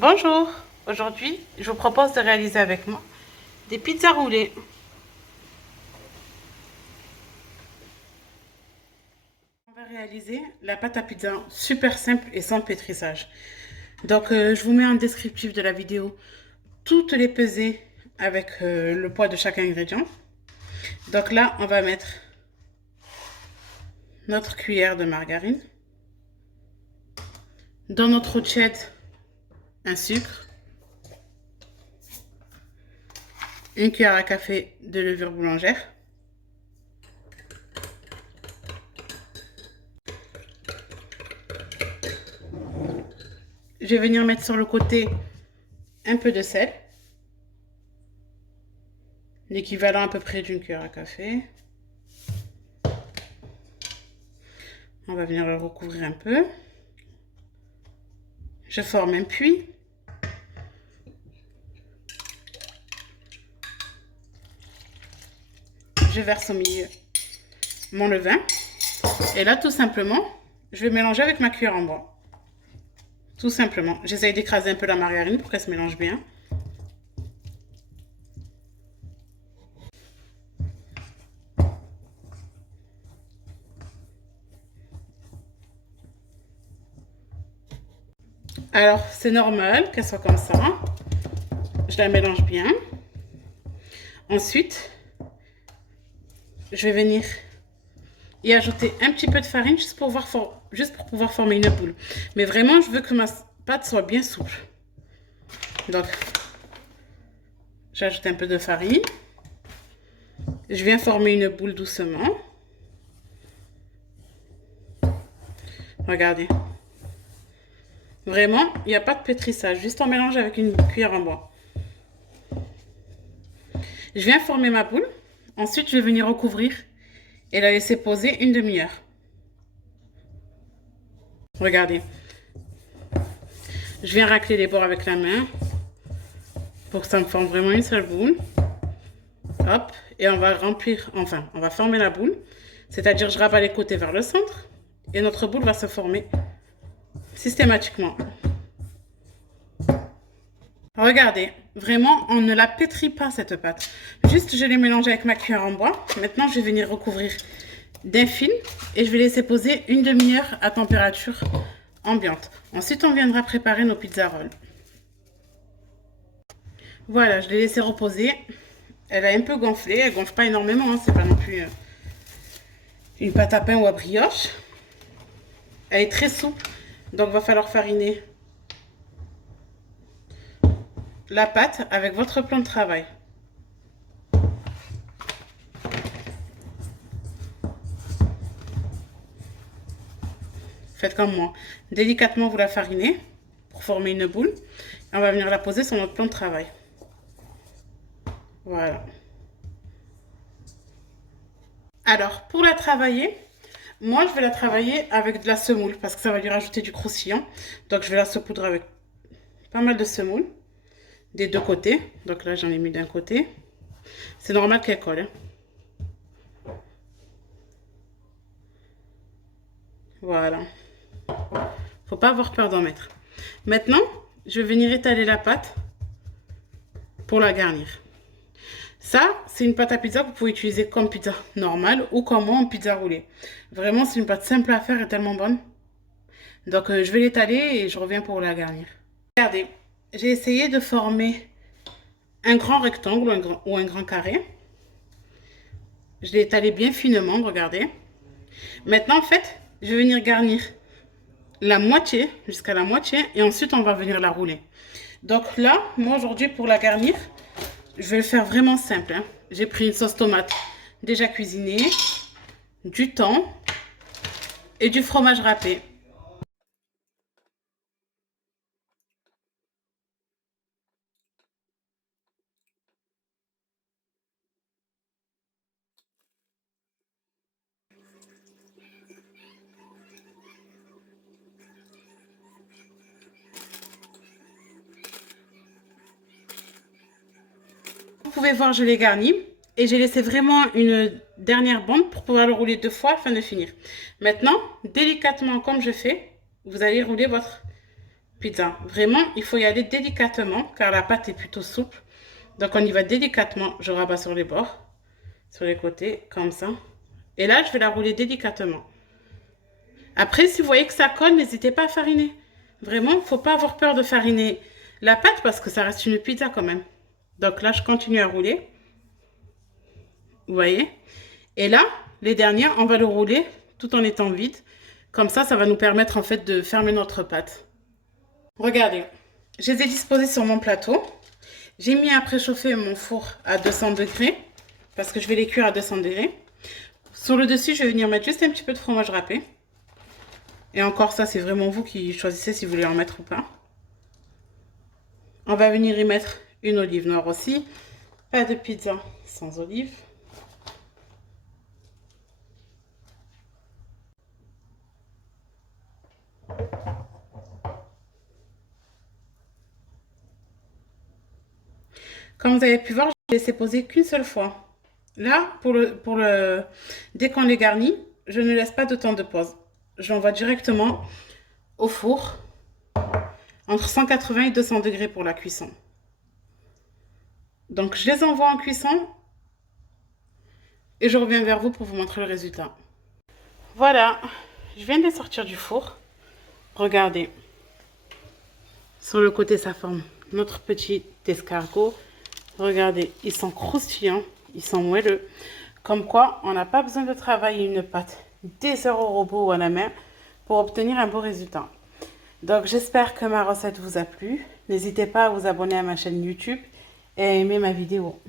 Bonjour, aujourd'hui je vous propose de réaliser avec moi des pizzas roulées. On va réaliser la pâte à pizza super simple et sans pétrissage. Donc je vous mets en descriptif de la vidéo toutes les pesées avec le poids de chaque ingrédient. Donc là on va mettre notre cuillère de margarine, dans notre ched un sucre, une cuillère à café de levure boulangère, je vais venir mettre sur le côté un peu de sel, l'équivalent à peu près d'une cuillère à café. On va venir le recouvrir un peu. Je forme un puits. Je verse au milieu mon levain. Et là, tout simplement, je vais mélanger avec ma cuillère en bois. Tout simplement. J'essaye d'écraser un peu la margarine pour qu'elle se mélange bien. Alors, c'est normal qu'elle soit comme ça. Je la mélange bien. Ensuite, je vais venir y ajouter un petit peu de farine juste pour pouvoir former une boule. Mais vraiment, je veux que ma pâte soit bien souple. Donc, j'ajoute un peu de farine. Je viens former une boule doucement. Regardez. Vraiment, il n'y a pas de pétrissage. Juste en mélange avec une cuillère en bois. Je viens former ma boule. Ensuite, je vais venir recouvrir et la laisser poser une demi-heure. Regardez. Je viens racler les bords avec la main pour que ça me forme vraiment une seule boule. Hop. Et on va remplir, enfin, on va former la boule. C'est-à-dire, je rabats les côtés vers le centre et notre boule va se former systématiquement. Regardez, vraiment, on ne la pétrit pas cette pâte. Juste, je l'ai mélangée avec ma cuillère en bois. Maintenant, je vais venir recouvrir d'un film et je vais laisser poser une demi-heure à température ambiante. Ensuite, on viendra préparer nos pizza rolls. Voilà, je l'ai laissé reposer. Elle a un peu gonflé, elle gonfle pas énormément, hein, c'est pas non plus une pâte à pain ou à brioche. Elle est très souple, donc il va falloir fariner la pâte avec votre plan de travail. Faites comme moi. Délicatement, vous la farinez pour former une boule. Et on va venir la poser sur notre plan de travail. Voilà. Alors, pour la travailler, moi, je vais la travailler avec de la semoule parce que ça va lui rajouter du croustillant. Donc, je vais la saupoudrer avec pas mal de semoule des deux côtés. Donc là, j'en ai mis d'un côté. C'est normal qu'elle colle, hein. Voilà. Faut pas avoir peur d'en mettre. Maintenant, je vais venir étaler la pâte pour la garnir. Ça, c'est une pâte à pizza que vous pouvez utiliser comme pizza normale ou comme moi en pizza roulée. Vraiment, c'est une pâte simple à faire et tellement bonne. Donc, je vais l'étaler et je reviens pour la garnir. Regardez, j'ai essayé de former un grand rectangle ou un grand carré. Je l'ai étalé bien finement, regardez. Maintenant, en fait, je vais venir garnir la moitié, jusqu'à la moitié, et ensuite, on va venir la rouler. Donc là, moi, aujourd'hui, pour la garnir, je vais le faire vraiment simple, hein. J'ai pris une sauce tomate déjà cuisinée, du thon et du fromage râpé. Vous pouvez voir, je l'ai garni et j'ai laissé vraiment une dernière bande pour pouvoir le rouler deux fois afin de finir. Maintenant, délicatement comme je fais, vous allez rouler pizza. Vraiment, il faut y aller délicatement car la pâte est plutôt souple. Donc on y va délicatement. Je rabats sur les bords, sur les côtés, comme ça. Et là, je vais la rouler délicatement. Après, si vous voyez que ça colle, n'hésitez pas à fariner. Vraiment, il ne faut pas avoir peur de fariner la pâte parce que ça reste une pizza quand même. Donc là, je continue à rouler. Vous voyez? Et là, les dernières, on va le rouler tout en étant vide. Comme ça va nous permettre en fait de fermer notre pâte. Regardez, je les ai disposées sur mon plateau. J'ai mis à préchauffer mon four à 200 degrés parce que je vais les cuire à 200 degrés. Sur le dessus, je vais venir mettre juste un petit peu de fromage râpé. Et encore ça, c'est vraiment vous qui choisissez si vous voulez en mettre ou pas. On va venir y mettre une olive noire aussi. Pas de pizza sans olive. Comme vous avez pu voir, je l'ai laissé poser qu'une seule fois. Là, dès qu'on les garnit, je ne laisse pas de temps de pause. Je l'envoie directement au four, entre 180 et 200 degrés pour la cuisson. Donc, je les envoie en cuisson et je reviens vers vous pour vous montrer le résultat. Voilà, je viens de les sortir du four. Regardez, sur le côté, ça forme notre petit escargot. Regardez, ils sont croustillants, ils sont moelleux. Comme quoi, on n'a pas besoin de travailler une pâte des heures au robot ou à la main pour obtenir un beau résultat. Donc, j'espère que ma recette vous a plu. N'hésitez pas à vous abonner à ma chaîne YouTube et à aimer ma vidéo.